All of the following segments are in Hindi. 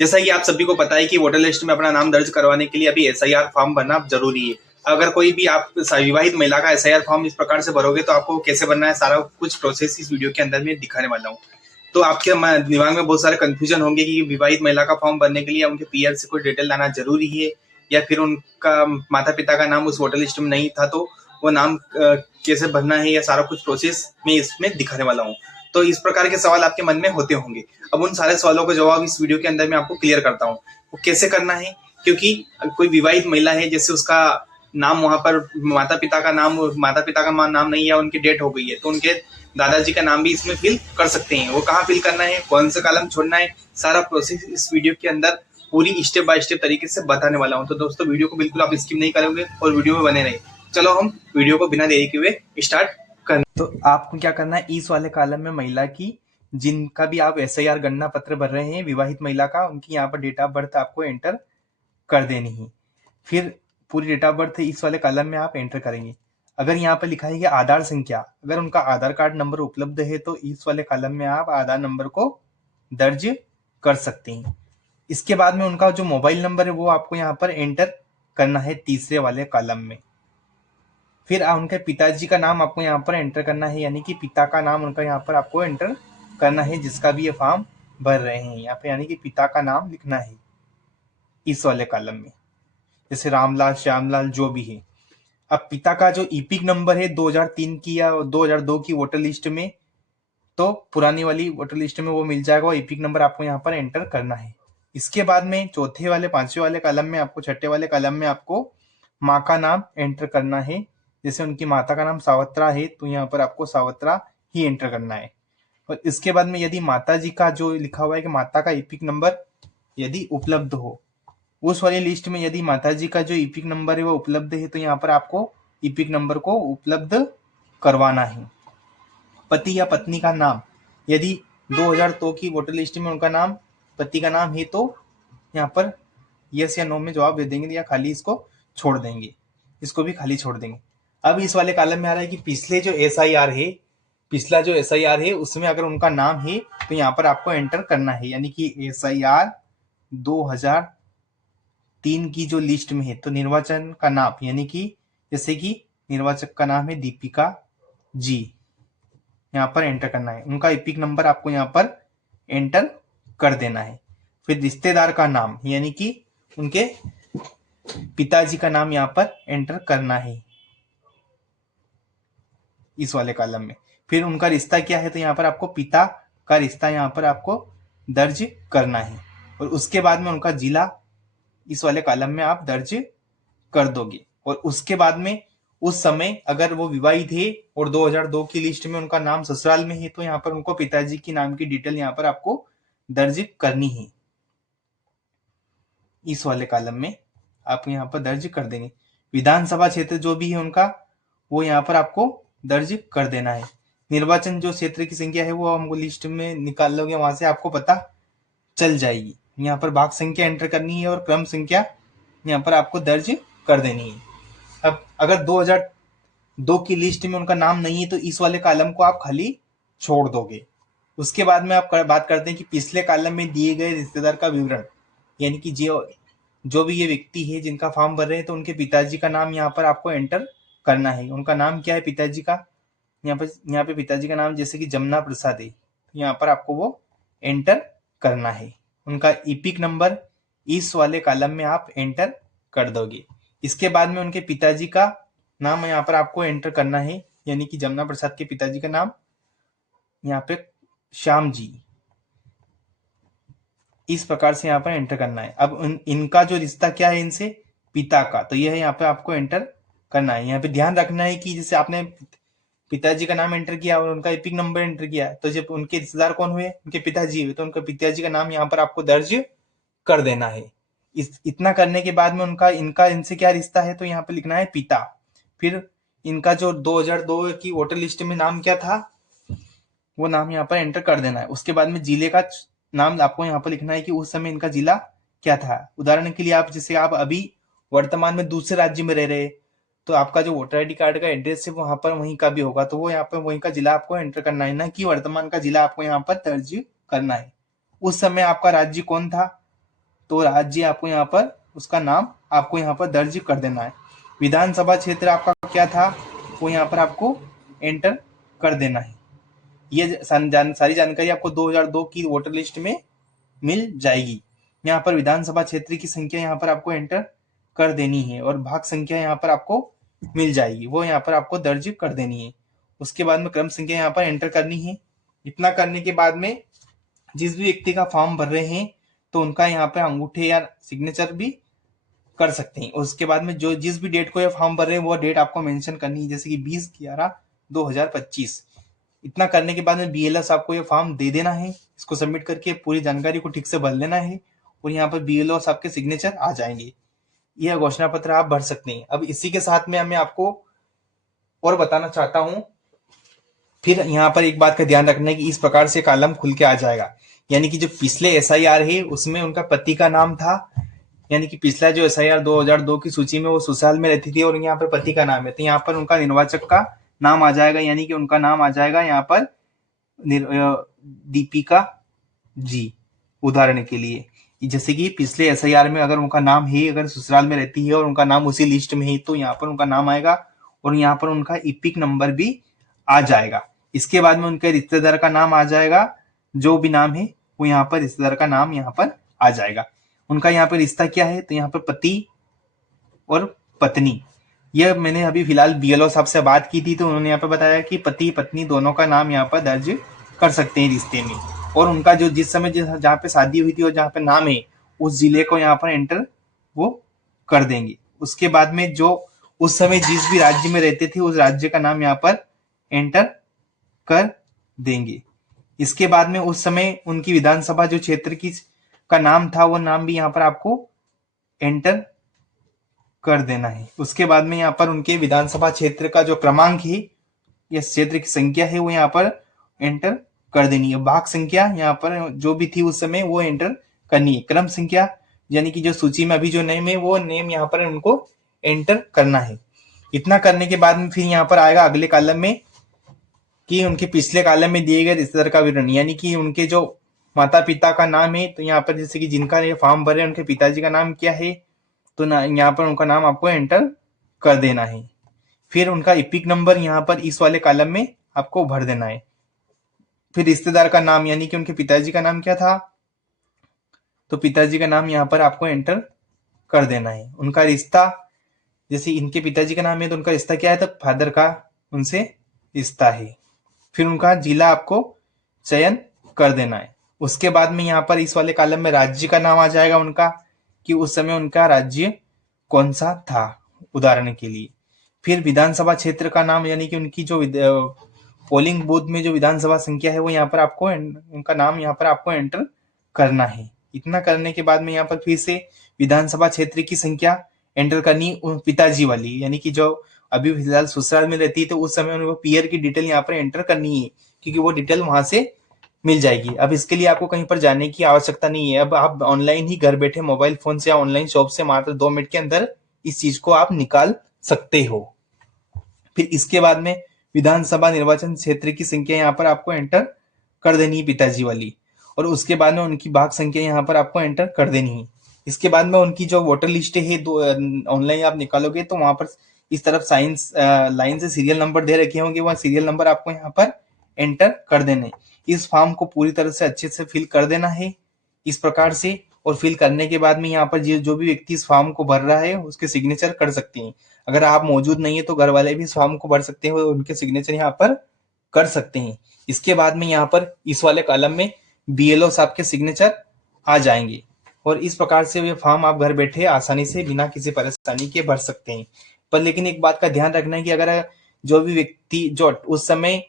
जैसा कि आप सभी को पता है कि वोटर लिस्ट में अपना नाम दर्ज करवाने के लिए अभी एसआईआर फॉर्म भरना जरूरी है। अगर कोई भी आप विवाहित महिला का एसआईआर फॉर्म इस प्रकार से भरोगे तो आपको कैसे भरना है, सारा कुछ प्रोसेस इस वीडियो के अंदर में दिखाने वाला हूँ। तो आपके दिमाग में बहुत सारे कंफ्यूजन होंगे कि विवाहित महिला का फॉर्म भरने के लिए उनके पीआर से कोई डिटेल लाना जरूरी है, या फिर उनका माता पिता का नाम उस वोटर लिस्ट में नहीं था तो वो नाम कैसे भरना है, या सारा कुछ प्रोसेस मैं इसमें दिखाने वाला हूँ। तो इस प्रकार के सवाल आपके मन में होते होंगे। अब उन सारे सवालों का जवाब इस वीडियो के अंदर मैं आपको क्लियर करता हूँ वो कैसे करना है। क्योंकि कोई विवाहित महिला है, जैसे उसका नाम वहां पर माता पिता का नाम नहीं, या उनकी डेट हो गई है, तो उनके दादाजी का नाम भी इसमें फिल कर सकते हैं। वो कहाँ फिल करना है, कौन सा कॉलम छोड़ना है, सारा प्रोसेस इस वीडियो के अंदर पूरी स्टेप बाय स्टेप तरीके से बताने वाला हूँ। तो दोस्तों वीडियो को बिल्कुल आप स्किप नहीं करोगे और वीडियो में बने रहे। चलो हम वीडियो को बिना देरी के हुए स्टार्ट करना। तो आपको क्या करना है, इस वाले कॉलम में महिला की जिनका भी आप एसआईआर गणना पत्र भर रहे हैं विवाहित महिला का, उनकी यहाँ पर डेट ऑफ बर्थ आपको एंटर कर देनी है। फिर पूरी डेट ऑफ बर्थ इस वाले कॉलम में आप एंटर करेंगे। अगर यहाँ पर लिखा है कि आधार संख्या, अगर उनका आधार कार्ड नंबर उपलब्ध है तो इस वाले कॉलम में आप आधार नंबर को दर्ज कर सकते हैं। इसके बाद में उनका जो मोबाइल नंबर है वो आपको यहाँ पर एंटर करना है तीसरे वाले कॉलम में। फिर उनके पिताजी का नाम आपको यहाँ पर एंटर करना है, यानी कि पिता का नाम उनका यहाँ पर आपको एंटर करना है, जिसका भी ये फॉर्म भर रहे हैं यहाँ पे, यानी कि पिता का नाम लिखना है इस वाले कॉलम में, जैसे रामलाल, श्यामलाल, जो भी है। अब पिता का जो ईपिक नंबर है 2003 की या 2002 की वोटर लिस्ट में, तो पुरानी वाली वोटर लिस्ट में वो मिल जाएगा, और ईपिक नंबर आपको यहाँ पर एंटर करना है। इसके बाद में चौथे वाले, पांचवें वाले कॉलम में आपको, छठे वाले कॉलम में आपको माँ का नाम एंटर करना है। जैसे उनकी माता का नाम सावत्रा है तो यहाँ पर आपको सावत्रा ही एंटर करना है। और इसके बाद में यदि माता जी का जो लिखा हुआ है कि माता का ईपिक नंबर यदि उपलब्ध हो, उस वाली लिस्ट में यदि माता जी का जो ईपिक नंबर है वो उपलब्ध है तो यहाँ पर आपको ईपिक नंबर को उपलब्ध करवाना है। पति या पत्नी का नाम, यदि 2002 की वोटर लिस्ट में उनका नाम, पति का नाम है तो यहाँ पर यस या नो में जवाब दे देंगे, या खाली इसको छोड़ देंगे, इसको भी खाली छोड़ देंगे। अब इस वाले कॉलम में आ रहा है कि पिछला जो एसआईआर है उसमें अगर उनका नाम है तो यहाँ पर आपको एंटर करना है, यानी कि एसआईआर 2003 की जो लिस्ट में है तो निर्वाचन का नाम, यानी कि जैसे कि निर्वाचक का नाम है दीपिका जी, यहाँ पर एंटर करना है। उनका एपिक नंबर आपको यहाँ पर एंटर कर देना है। फिर रिश्तेदार का नाम, यानी कि उनके पिताजी का नाम यहाँ पर एंटर करना है इस वाले कॉलम में। फिर उनका रिश्ता क्या है तो यहाँ पर आपको पिता का रिश्ता यहाँ पर आपको दर्ज करना है, और उसके बाद में उनका जिला इस वाले कॉलम में आप दर्ज कर दोगे। और उसके बाद में उस समय अगर वो विवाहित है और 2002 की लिस्ट में उनका नाम ससुराल में है तो यहाँ पर उनको पिताजी की नाम की डिटेल यहाँ पर आपको दर्ज करनी है इस वाले कॉलम में, आप यहाँ पर दर्ज कर देंगे। विधानसभा क्षेत्र जो भी है उनका वो यहाँ पर आपको दर्ज कर देना है। निर्वाचन जो क्षेत्र की संख्या है वो हमको लिस्ट में निकाल लोगे, वहां से आपको पता चल जाएगी। यहाँ पर भाग संख्या एंटर करनी है और क्रम संख्या यहाँ पर आपको दर्ज कर देनी है। अब अगर 2002 की लिस्ट में उनका नाम नहीं है तो इस वाले कॉलम को आप खाली छोड़ दोगे। उसके बाद में आप बात करते हैं कि पिछले कॉलम में दिए गए रिश्तेदार का विवरण, यानी कि जो भी ये व्यक्ति है जिनका फॉर्म भर रहे हैं तो उनके पिताजी का नाम यहाँ पर आपको एंटर करना है। उनका नाम क्या है पिताजी का, यहाँ पे पिताजी का नाम जैसे कि जमुना प्रसाद है, यहाँ पर आपको वो एंटर करना है। उनका ईपिक नंबर इस वाले कॉलम में आप एंटर कर दोगे। इसके बाद में उनके पिताजी का नाम यहाँ पर आपको एंटर करना है, यानी कि जमुना प्रसाद के पिताजी का नाम यहाँ पे श्याम जी, इस प्रकार से यहाँ पर एंटर करना है। अब इनका जो रिश्ता क्या है इनसे, पिता का, तो यह यहाँ पे आपको एंटर करना है। यहाँ पे ध्यान रखना है कि जैसे आपने पिताजी का नाम एंटर किया और उनका एपिक नंबर एंटर किया, तो जब उनके रिश्तेदार कौन हुए, उनके पिताजी हुए, तो उनके पिताजी का नाम यहाँ पर आपको दर्ज कर देना है। इतना करने के बाद में इनका इनसे क्या रिश्ता है तो यहाँ पे लिखना है पिता। फिर इनका जो 2002 की वोटर लिस्ट में नाम क्या था वो नाम यहाँ पर एंटर कर देना है। उसके बाद में जिले का नाम आपको यहाँ पर लिखना है कि उस समय इनका जिला क्या था। उदाहरण के लिए आप जैसे आप अभी वर्तमान में दूसरे राज्य में रह रहे, तो आपका जो वोटर आईडी कार्ड का एड्रेस है वहां पर वहीं का भी होगा, तो वो यहाँ पर वहीं का जिला आपको एंटर करना है, ना कि वर्तमान का जिला आपको यहाँ पर दर्ज करना है। उस समय आपका राज्य कौन था तो राज्य आपको यहाँ पर उसका नाम आपको यहाँ पर दर्ज कर देना है। विधानसभा क्षेत्र आपका क्या था वो यहाँ पर आपको एंटर कर देना है। ये सारी जानकारी आपको 2002 की वोटर लिस्ट में मिल जाएगी। यहाँ पर विधानसभा क्षेत्र की संख्या यहाँ पर आपको एंटर कर देनी है और भाग संख्या यहाँ पर आपको मिल जाएगी, वो यहाँ पर आपको दर्ज कर देनी है। उसके बाद में क्रम संख्या यहाँ पर एंटर करनी है। इतना करने के बाद में जिस भी व्यक्ति का फॉर्म भर रहे हैं तो उनका यहाँ पर अंगूठे या सिग्नेचर भी कर सकते हैं। उसके बाद में जो जिस भी डेट को ये फॉर्म भर रहे हैं वो डेट आपको मेंशन करनी है, जैसे कि 20/11/2025। इतना करने के बाद में BLS आपको ये फॉर्म दे देना है। इसको सबमिट करके पूरी जानकारी को ठीक से भर लेना है और यहाँ पर BLS आपके सिग्नेचर आ जाएंगे। यह घोषणा पत्र आप भर सकते हैं। अब इसी के साथ में मैं आपको और बताना चाहता हूं, फिर यहाँ पर एक बात का ध्यान रखना है कि इस प्रकार से कॉलम खुल के आ जाएगा, यानी कि जो पिछले SIR है उसमें उनका पति का नाम था, यानी कि पिछला जो SIR 2002 की सूची में वो ससुराल में रहती थी और यहाँ पर पति का नाम है, तो यहाँ पर उनका निर्वाचक का नाम आ जाएगा, यानी कि उनका नाम आ जाएगा यहाँ पर दीपिका जी। उदाहरण के लिए जैसे कि पिछले SIR में अगर उनका नाम है, अगर ससुराल में रहती है और उनका नाम उसी लिस्ट में है तो यहाँ पर उनका नाम आएगा और यहाँ पर उनका इपिक नंबर भी आ जाएगा। इसके बाद में उनके रिश्तेदार का नाम आ जाएगा, जो भी नाम है वो यहाँ पर रिश्तेदार का नाम यहाँ पर आ जाएगा। उनका यहाँ पर रिश्ता क्या है, तो यहाँ पर पति और पत्नी। यह मैंने अभी फिलहाल BLO साहब से बात की थी तो उन्होंने यहाँ पर बताया कि पति पत्नी दोनों का नाम यहाँ पर दर्ज कर सकते हैं रिश्ते में, और उनका जो जिस समय जहाँ पे शादी हुई थी और जहाँ पे नाम है उस जिले को यहाँ पर एंटर वो कर देंगे। उसके बाद में जो उस समय जिस भी राज्य में रहते थे उस राज्य का नाम यहाँ पर एंटर कर देंगे। इसके बाद में उस समय उनकी विधानसभा जो क्षेत्र की का नाम था वो नाम भी यहाँ पर आपको एंटर कर देना है। उसके बाद में यहाँ पर उनके विधानसभा क्षेत्र का जो क्रमांक है या क्षेत्र की संख्या है वो यहाँ पर एंटर कर देनी है। भाग संख्या यहाँ पर जो भी थी उस समय वो एंटर करनी है। क्रम संख्या यानी कि जो सूची में अभी जो नेम है वो नेम यहाँ पर उनको एंटर करना है। इतना करने के बाद में फिर यहाँ पर आएगा अगले कॉलम में कि उनके पिछले कॉलम में दिए गए रिश्तेदार का विवरण, यानी कि उनके जो माता पिता का नाम है, तो यहाँ पर जैसे कि जिनका ये फॉर्म भरे उनके पिताजी का नाम क्या है, तो यहाँ पर उनका नाम आपको एंटर कर देना है। फिर उनका इपिक नंबर यहाँ पर इस वाले कॉलम में आपको भर देना है। फिर रिश्तेदार का नाम, यानी कि उनके पिताजी का नाम क्या था, तो पिताजी का नाम यहाँ पर आपको एंटर कर देना है। उनका रिश्ता, जैसे इनके पिताजी का नाम है तो उनका रिश्ता क्या है, तो फादर का उनसे रिश्ता है। फिर उनका जिला आपको चयन कर देना है। उसके बाद में यहाँ पर इस वाले कॉलम में राज्य का नाम आ जाएगा उनका, कि उस समय उनका राज्य कौन सा था, उदाहरण के लिए। फिर विधानसभा क्षेत्र का नाम, यानी कि उनकी जो पोलिंग बूथ में जो विधानसभा संख्या है वो यहाँ पर आपको उनका नाम यहाँ पर आपको एंटर करना है। इतना करने के बाद में यहाँ पर फिर से विधानसभा क्षेत्र की संख्या एंटर करनी पिताजी वाली, यानी कि जो अभी फिलहाल ससुराल में रहती है तो उस समय उनको पीयर की डिटेल यहाँ पर एंटर करनी है, क्योंकि वो डिटेल वहां से मिल जाएगी। अब इसके लिए आपको कहीं पर जाने की आवश्यकता नहीं है। अब आप ऑनलाइन ही घर बैठे मोबाइल फोन से या ऑनलाइन शॉप से मात्र 2 मिनट के अंदर इस चीज को आप निकाल सकते हो। फिर इसके बाद में विधानसभा निर्वाचन क्षेत्र की संख्या यहाँ पर आपको एंटर कर देनी है पिताजी वाली, और उसके बाद में उनकी भाग संख्या यहाँ पर आपको एंटर कर देनी है। इसके बाद में उनकी जो वोटर लिस्ट है ऑनलाइन आप निकालोगे तो वहां पर इस तरफ साइंस लाइन से सीरियल नंबर दे रखे होंगे, वह सीरियल नंबर आपको यहाँ पर एंटर कर देने। इस फॉर्म को पूरी तरह से अच्छे से फिल कर देना है इस प्रकार से, और फिल करने के बाद में यहाँ पर जो भी व्यक्ति इस फॉर्म को भर रहा है उसके सिग्नेचर कर सकते हैं। अगर आप मौजूद नहीं है तो घर वाले भी इस फॉर्म को भर सकते हैं और उनके सिग्नेचर यहाँ पर कर सकते हैं। इसके बाद में यहाँ पर इस वाले कॉलम में BLO साहब के सिग्नेचर आ जाएंगे, और इस प्रकार से ये फॉर्म आप घर बैठे आसानी से बिना किसी परेशानी के भर सकते हैं। पर लेकिन एक बात का ध्यान रखना है कि अगर जो भी व्यक्ति जो उस समय,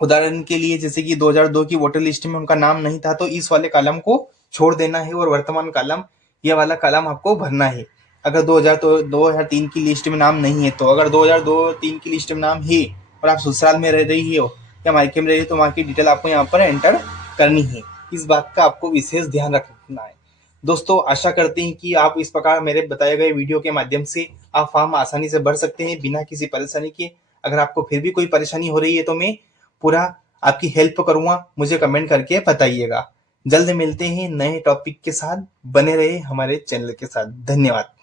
उदाहरण के लिए जैसे कि 2002 की वोटर लिस्ट में उनका नाम नहीं था, तो इस वाले कॉलम को छोड़ देना है और वर्तमान कॉलम, यह वाला कॉलम आपको भरना है। अगर 2003 की लिस्ट में नाम नहीं है, तो अगर 2002-3 की लिस्ट में नाम है और आप ससुराल में रह रही हो या मायके में रह रही हो तो वहाँ की डिटेल आपको यहाँ पर एंटर करनी है। इस बात का आपको विशेष ध्यान रखना है। दोस्तों, आशा करते हैं कि आप इस प्रकार मेरे बताए गए वीडियो के माध्यम से आप फॉर्म आसानी से भर सकते हैं बिना किसी परेशानी के। अगर आपको फिर भी कोई परेशानी हो रही है तो मैं पूरा आपकी हेल्प करूंगा, मुझे कमेंट करके बताइएगा। जल्द मिलते हैं नए टॉपिक के साथ, बने रहे हमारे चैनल के साथ। धन्यवाद।